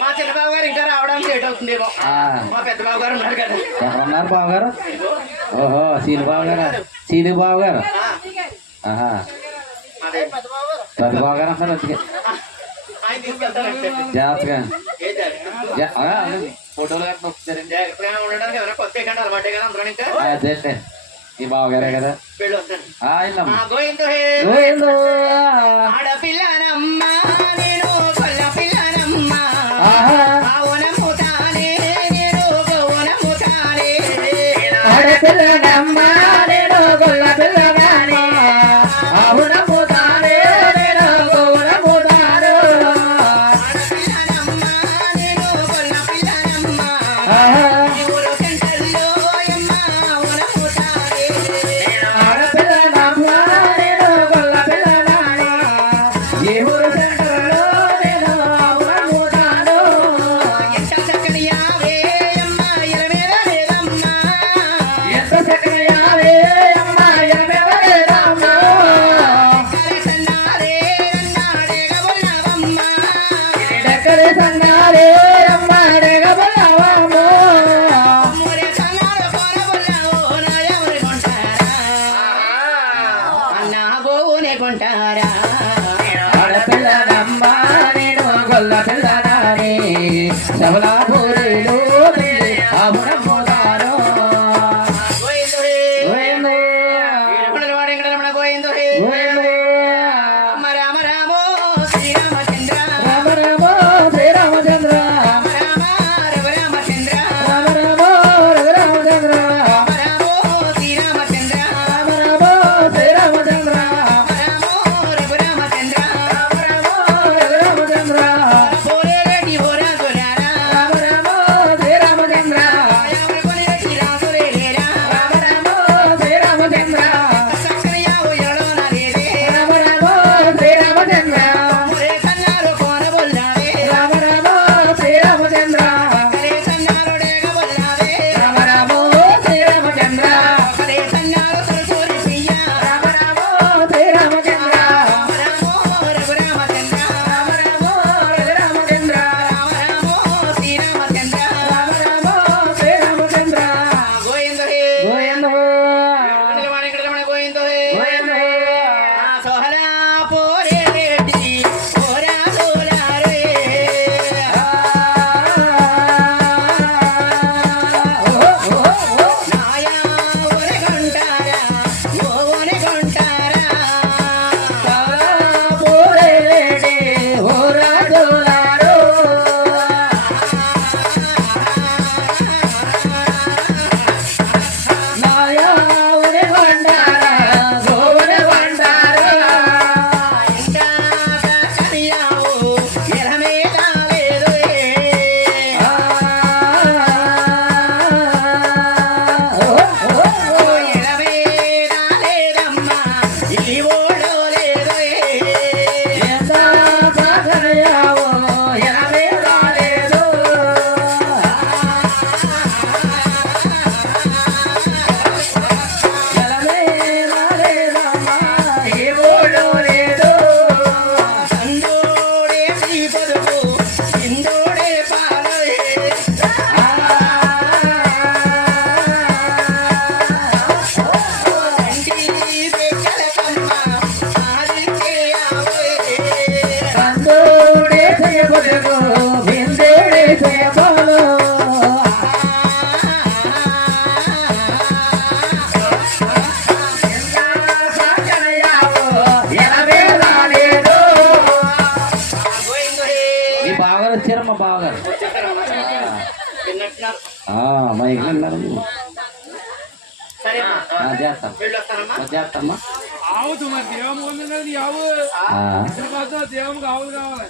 మా చిన్నబాబు గారు ఇంకా రావడానికి లేట్ అవుతుందేమో. మా పెద్ద బాబు గారు ఉన్నారు కదా. ఎవరున్నారు బాబు గారు? ఓహో సీని బాబు గారు. సీని బాబు గారు పెద్ద బాబు గారు అంటారు. జాగ్రత్తగా ఫోటోలు అదే ఈ బాబు గారే కదా. ఆడపిల్లనమ్మా నేను కొల్ల పిల్లనమ్మా అవునమ్ముతానే నేను గౌనమ్ముతానే. ఆడపిల్లనమ్మా నేను కొల్ల పిల్లగానే అవునమ్ముతానే నేను గౌనమ్ముతాను. ఆడపిల్లనమ్మా నేను కొల్ల పిల్లనమ్మా ఊరు సెంటర్లో అమ్మా అవునమ్ముతానే. ఆడపిల్లనమ్మా నేను కొల్ల పిల్లగానే ఈ ఊరు సెంటర్లో నేను అవునమ్ముతాను. ఎంత చక్కని యావే అమ్మా ఎలమేల లేదమ్మా. ఎంత చక్కని యావే అమ్మా ఎలమేల లేదమ్మా. సన్నారే అన్నాడేగా బొల్లవమ్మా. డెక్కలి సన్నారే అమ్మా డెగబల్లవమ్మో. మురే సన్నారు కోన బొల్లవో నా ఎవరి కొంటారా అన్నా గోవునే కొంటారా. ఆడపిల్లనమ్మా నేను గొల్ల పిల్లనాని శబలాపూరిలో అవునమ్ముతాను. గోవిందే గోవిందే రామ రామో శ్రీరామచంద్ర రామ రామ శ్రీరామచంద్ర రామ రామ రఘురామచంద్ర రామ రామ రఘురామచంద్ర రామ రామో శ్రీరామచంద్ర రామ రామ శ్రీరామచంద్ర రామో రఘురామచంద్ర రామ రామ రఘురామచంద్ర పోరే రెడ్డి పోరా గొరారా రామ రామ శ్రీరామచంద్ర ఎవరి కొని రెడ్డి రాసురే లేరా. రామ రామ శ్రీరామచంద్ర చక్కని యావు ఎరలోన లేదే. రామ రామ శ్రీరామచంద్ర మురే సన్నారు కోన బొల్లావే రామ రామ శ్రీరామచంద్ర కరే సన్నారు డేగ బొల్లావే రామ రామ శ్రీరామచంద్ర కరే సన్నారు సరసూరి పియ్య రామ రామ శ్రీరామచంద్ర రామో రఘురామచంద్ర రామ రామ రఘురామచంద్ర రామ రామో శ్రీరామచంద్ర రామ రామ శ్రీరామచంద్ర గోవిందో హే గోవిందో గోవిందో హే గోవిందో సోహరా పోరే రెడ్డి పోరా సోలారే నాయా ఓనే కొంటారా ఓనే కొంటారా. ఇంకా కనియావు ఎలమేల లేదు ఎలమేల లేదమ్మా ఈ ఓడో లేదు. సందోడే శ్రీ పొదుపు సిందోడే పాలే తండ్రి వెక్కలకమ్మ ఆదికే ఆవే గోవిందో హే ఈ బావగారు వచ్చారు మా బావగారు. విన్నట్టున్నారు. మా ఇంట్లో ఉన్నారు. సరే అమ్మా చేస్తాం వెళ్ళొస్తానమ్మా. చేస్తామ్మా. ఆవుతు మరి దేవం ఉంది కదా నీ ఆవు దేవం ఆవులు కావాలి.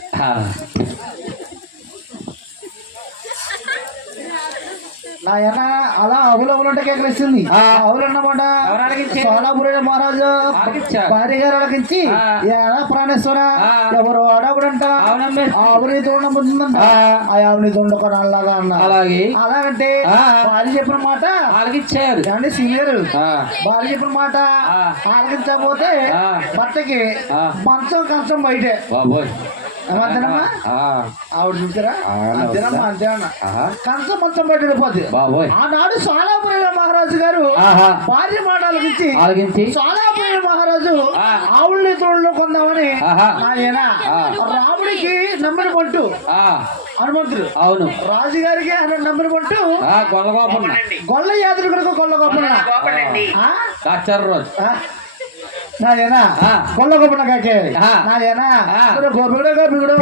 నాయన అలా అవులంటే కేకలిస్తుంది ఆ. అవులు అన్నమాట ఎవరు అడిగించారు? సోలాపురి మహారాజు అడిగించారు. భార్య గారు అడిగించి ఆ. ఎలా ప్రాణేశ్వర ఆ. ఎవరు ఆడవుడంట అవునమ్మే. ఆవుని తోడబోతుందంట ఆ. ఆ ఆవుని తోడుకోవడంలాగా అన్న అలాగే అలాగంటే ఆ. భార్య చెప్పిన మాట ఆలకిచ్చారు. ఏమండి సీనియర్ ఆ. భార్య చెప్పిన మాట ఆ. ఆలకించకపోతే ఆ. భర్తకి ఆ. మంచం కంచం బయటే బాబోయ్. ఏమంటారమ్మా ఆ. ఆవిడ చూసారా ఆ, అంతేనమ్మా అంతేనా ఆహా. కంచం మంచం బయట వెళ్ళిపోద్ది బాబోయ్. ఆనాడు సోలాపురి మహారాజు గారు ఆహా. భార్య మాట ఆలకించి ఆలకించి సోలాపురి మహారాజు ఆ. ఆవుల్ని తోళ్ళు కొందామని ఆహా. ఆయన ఆ. రాముడికి నమ్మని పంటు ఆ. హనుమంతుడు అవును. రాజుగారికి ఆయన నమ్మని పంటు ఆ గొల్లగోపన్న గొల్ల యాత్రికుడికి గొల్ల గొప్పన గోపడండి దాచారు రోజు. నాదేనా ఆ. గొల్ల గొప్పన కాకే ఆ. నాదేనా ఆ. గోపిగుడు గోపిగుడు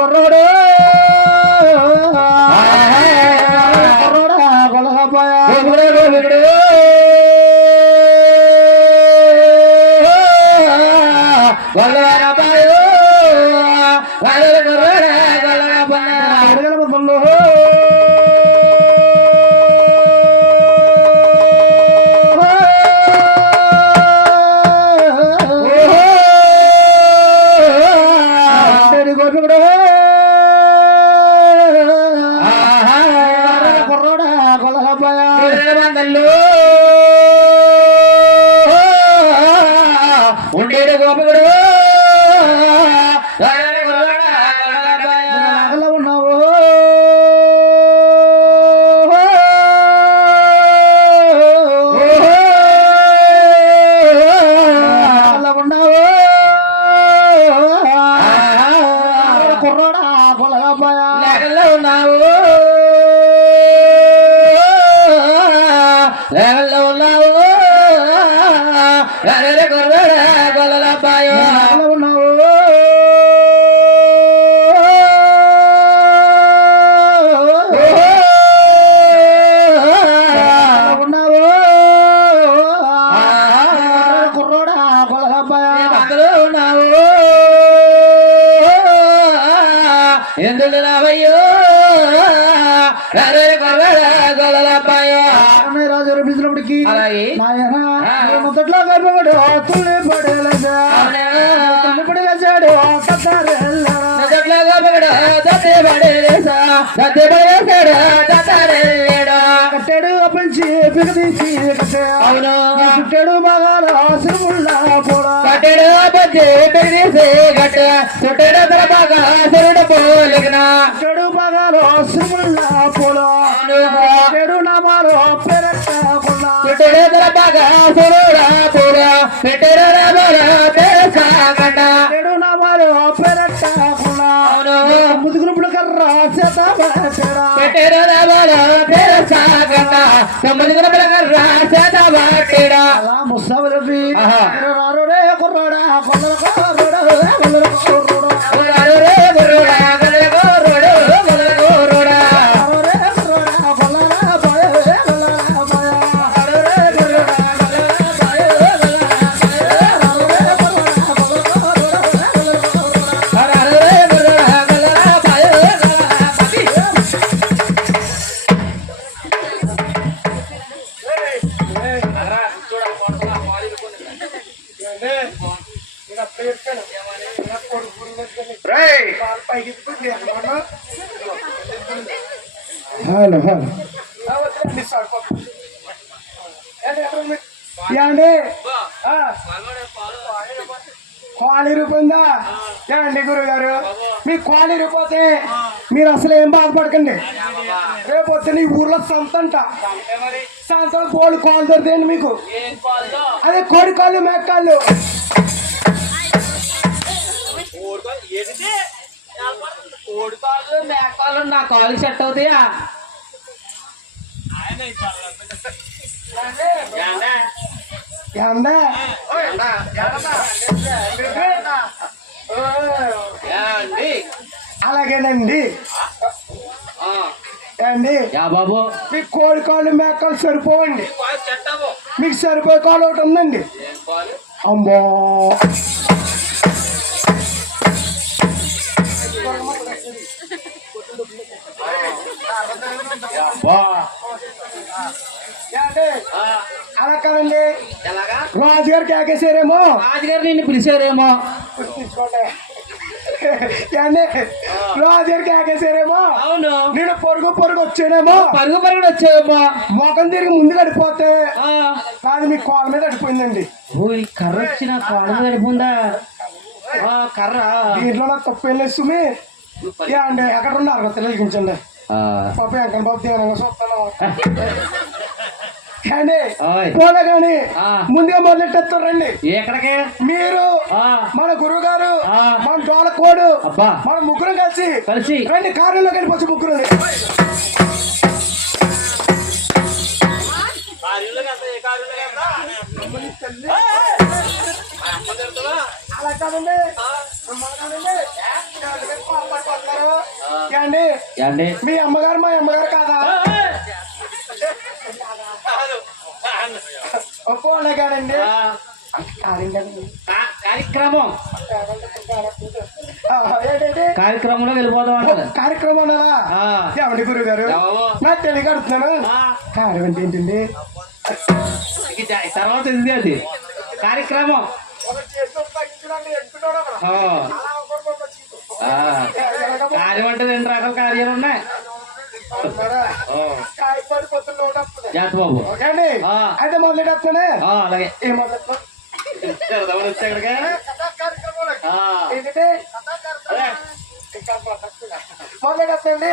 గొర్రోడు గొర్రోడా గొల్ల గొప్ప అడగల మొదలు గోపిగుడు కుర్రోడా గొల్లబాయ ఉండేడు గోపికుడు నాగలో ఉన్నావు నాగలో ఉన్నావు కుర్రోడా గొల్లబాయ లేకల్లో ఉన్నావు లేకల్లో ఉన్నావు గొల్లలబ్బాయో నాగలో ఉన్నావు ఉన్నావు కుర్రోడా గొల్లబాయ అందులో ఉన్నావు ఎందుకు రావయ్యో గొల్లలబ్బాయో రాజు రప్పించినప్పటికి అలాగే. నాయన ఆ. మొదట్లో గర్భముడు తుల్లి పడేలాడు కట్టాడు పెంచి పిగదీసి అవును. చుట్టాడు బాగా సిరుముళ్ళ కూడా కట్టెడు బజ్జి పెరిసి గట్ట చుట్టెడు బాగా చెరుడు పోలిగినా చుట్టాడు బాగా సిరుముళ్ళ పూల కట్టాడు నామాలు పెరట్ట పుల్ల చుట్టెడు బాగా చెరుడా పూర పెట్టెడు తెరసాగట కట్టాడు నామాలు పెరట్ట పుల్ల అవును. ముదుగురుపుడు కర్ర చేత పడేరా పెట్టెడు తెరసాగట తొమ్మిది రాసేద వాటిడా అలా ముస్తాబి ఆహా. రారు రే కుర్రాడా కొల్లల కుర్రాడా కొల్లల కుర్రాడా రారు రే కుర్రోడా గొల్లగోరోడు గొల్లగోరోడా రారు రే కుర్రాడా కొల్లల బాయ కొల్లల బాయ రారు రే కుర్రాడా కొల్లల బాయ కొల్లల బాయ రారు రే కుర్రాడా కొల్లల కుర్రాడా రారు రే కుర్రోడా గొల్లబాయో గొల్లబాయి హలో హలో ఏండి క్వాలీ రూపందా ఏండి గురువు గారు మీ క్వాలీ రూపోతే మీరు అసలు ఏం బాధపడకండి రేపు వస్తే ఈ ఊర్లో సంత అంట సంతలో కోడి కాలు దొరుకుతాయండి మీకు అదే కోడి కాళ్ళు మేకాళ్ళు కోడికాళ్ళు మేకాళ్ళు నా కాలు సెట్ అవుతాయా ఏందా అలాగేనండి అండి యా బాబు మీకు కోడి కాళ్ళు మేకలు సరిపోవండి మీకు సరిపోయే కాలు ఒకటి ఉందండి అమ్మో అబ్బా ఏంటి? ఆ, అలా కాదండి ఎలాగా రాజుగారు కేకేశారేమో రాజుగారు నిన్ను పిలిచారేమో. తీసుకోండి ఏండి రాజుగారు కేకేశారేమో అవును, నేను పొరుగు పొరుగు వచ్చానేమో పరుగు పరుగుడు వచ్చావేమో. మొఖం తిరిగి ముందు గడిపోతే ఆ, అది మీ కోళ్ళ మీద అడిపోయిందండి ఓ ఈ కర్ర వచ్చిన కాళ్ళ మీద పడిపోయిందా? ఆ, కర్ర. దీంట్లో నాకు తప్పు ఏం లేదు సుమి అండి ఎక్కడ ఉన్నారు కదా తెలియకించండి ఆ, పాప వెంకన్న బాబు ధ్యానంగా చూస్తాను కానీ ఓయ్. పోలే కానీ ఆ. ముందుగా మొదలెట్టేస్తారు రండి ఎక్కడికి? మీరు ఆ, మన గురువు గారు ఆ. మన డోలకోడు అబ్బా మన ముగ్గురం కలిసి కలిసి రండి కారులో వెళ్ళిపోవచ్చు ముగ్గురు అలా కాదండి మిమ్మల్ని కాదండి. ఏండి ఏండి? మీ అమ్మగారు మా అమ్మగారు కాదా ఒప్పుకోలే కాదండి ఆ, కాదండి. కార్యక్రమం ఏంటంటే కార్యక్రమంలో వెళ్ళిపోదాం అంటారు. కార్యక్రమం అన్నారా ఆ. ఏమండి గురువు గారు ఎవరు? నాకు తెలియక అడుగుతున్నాను ఆ, కార్యం అంటే ఏంటండి ఇక తర్వాత ఎందుకు అది కార్యక్రమం? ఆ, ఆ, కార్యం అంటే 2 రకాల కార్యాలు ఉన్నాయి. జాత బాబు. ఓకే అండి ఆ. అయితే మొదలెట్టేస్తానే ఆ, అలాగే ఏం మొదలెడతాం వచ్చా ఇక్కడికి. ఆ, ఏంటంటే మొదలెట్టేస్తండి